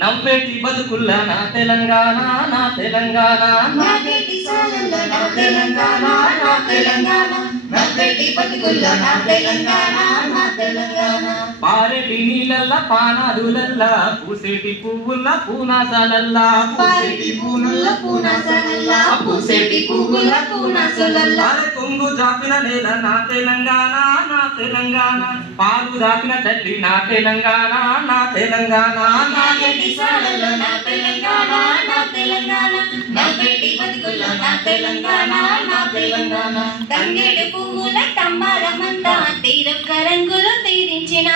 నవ్వేటి బతుకుల్ల నా తెలంగాణ నా తెలంగాణ నవ్వేటి సాలల్ల నా తెలంగాణ నా తెలంగాణ నవ్వేటి బతుకుల్ల నా తెలంగాణ నా తెలంగాణ పారేటి నీళ్ళల్ల పానాదులల్ల పూసేటి పువ్వుల్ల పూనాసాలల్ల పారేటి పూనుల్ల పూనాసాలల్ల పూసేటి పువ్వుల్ల పూనాసాలల్ల కొంగు జాపిన నేల నా తెలంగాణ నా తెలంగాణ పాలు దాపిన తల్లి నా తెలంగాణ నా తెలంగాణ నవ్వేటి సాలల్ల నా తెలంగాణ నా తెలంగాణ నవ్వేటి బతుకుల్ల నా తెలంగాణ నా తెలంగాణ తంగేడు పువ్వుల తమ్మారమంతా తీరొక్క రంగులు తీరించిన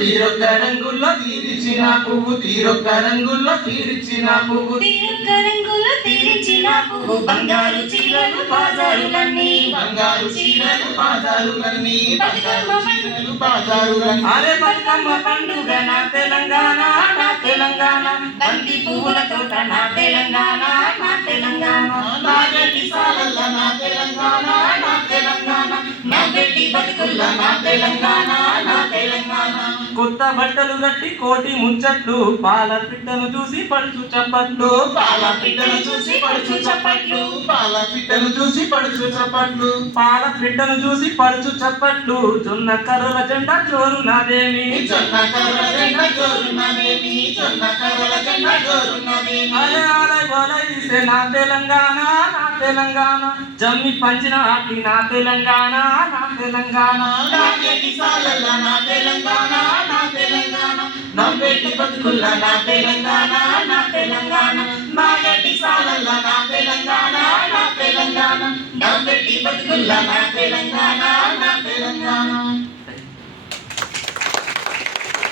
తీరొక్క రంగుల్లో తీరిచిన పువ్వు తీరొక్క రంగుల్లో తీరిచిన పువ్వు తీరొక్క రంగులు తీరించిన పువ్వు బంగారు చీరలు బాజారులన్నీ బంగారు చీరలు బాజారులన్నీ బతుకమ్మ చీరలు బాజారులన్నీ అరే బతుకమ్మ పండుగ నా తెలంగాణ నా తెలంగాణ బంతి పువ్వుల తోట నా తెలంగాణ నా తెలంగాణ నాగటి సాలల్ల నా తెలంగాణ నా తెలంగాణ నవ్వేటి బతుకుల్ల నా తెలంగాణ నా తెలంగాణ కొత్త బట్టలు కట్టి కోటి ముచ్చట్లు పాల పిట్టను చూసి పడుచు చప్పట్లు పాల పిట్టను చూసి పడుచు చప్పట్లు పాల పిట్టను చూసి పడుచు చప్పట్లు పాల పిట్టను చూసి పడుచు చప్పట్లు జొన్న కర్రల జెండా జోరున్నదేమి జొన్న కర్రల జెండా జోరున్నదేమి జొన్న కర్రల జెండా జోరున్నదేమి అలే అలే గొలయిసే నా తెలంగాణ నా తెలంగాణ జమ్మి పంచిన ఆటి నా తెలంగాణ నా తెలంగాణ నవ్వేటి సాలల్ల నా తెలంగాణ నా తెలంగాణ నవ్వేటి బతుకుల్ల నా తెలంగాణ నా తెలంగాణ నవ్వేటి సాలల్ల నా తెలంగాణ నా తెలంగాణ నవ్వేటి బతుకుల్ల నా తెలంగాణ నా తెలంగాణ